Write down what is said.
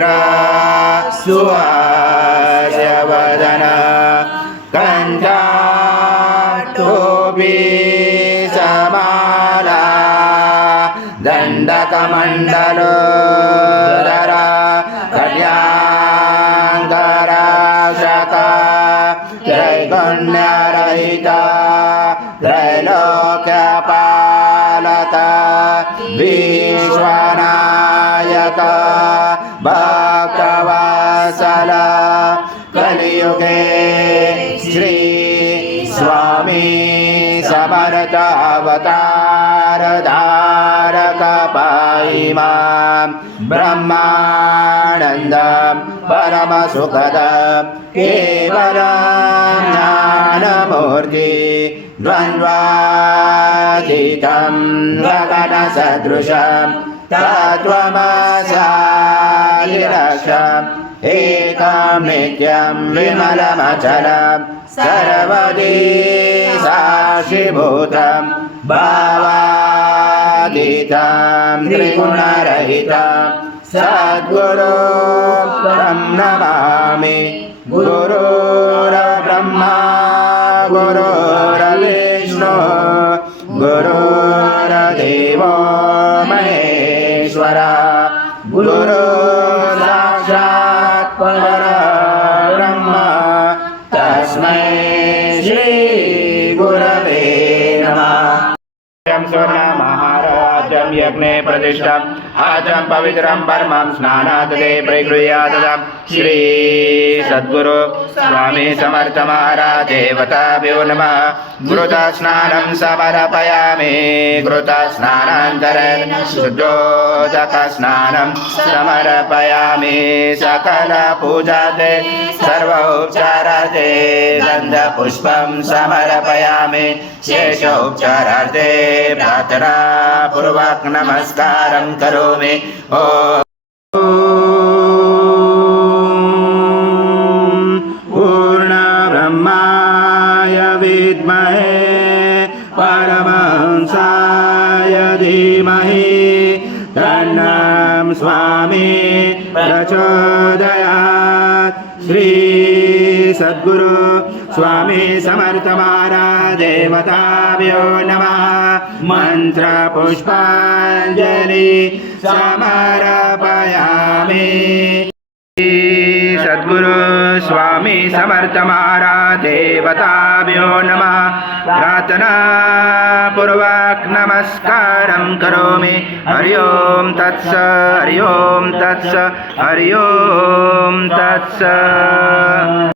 पवित्र सुहास्यवदन कण्ठाटोपी समाला दण्डकमण्डलोदर कल्याङ्गराक्षका त्रैगुण्यरहिता त्रैलोक्यपालता विश्वनायक भक्तवत्सला कलियुगे श्री स्वामी समर्थ अवतार धारक पाहि मां ब्रह्मानन्दं परम सुखदं केवलं ज्ञानमूर्ति द्वन्द्वातीतं गगनसदृशं तत्त्वमसादिलक्ष्यम् एकं नित्यं विमलमचलं सर्वदी साक्षिभूतं भावातीतं त्रिगुणरहितं सद्गुरुं नमामि गुरुर्ब्रह्मा गुरुर्विष्णु गुरुर्देवो महेश्वरः गुरु साक्षात् परब्रह्म तस्मै श्री गुरवे नमः। स्वर्ण यज्ञे प्रतिष्ठम् आजं पवित्रं परमं स्नानात् ते प्रगृह्यात् श्री सद्गुरु स्वामी समर्थ महाराज देवताभ्यो नमः। घृतस्नानं समर्पयामि घृतस्नानान्तरेण शुद्धोदकस्नानं समर्पयामि सकलपूजाते सर्वोपचारार्थे गन्धपुष्पं समर्पयामि शेषोपचारार्थे प्रार्थना पूर्वक नमस्कारं करोमि। पूर्णब्रह्माय विद्महे परमहंसाय धीमहि तन्नं स्वामी प्रचोदयात्। श्री सद्गुरु स्वामी समर्थ महाराज देवताभ्यो नमः। मंत्र पुष्पांजलि समर्पयामि। सद्गुरु स्वामी समर्थ महाराज देवताभ्यो नमः। प्रार्थना पूर्वक नमस्कारं करोमि। हरि ओम तत्स हरि ओम तत्स हरि ओम तत्स।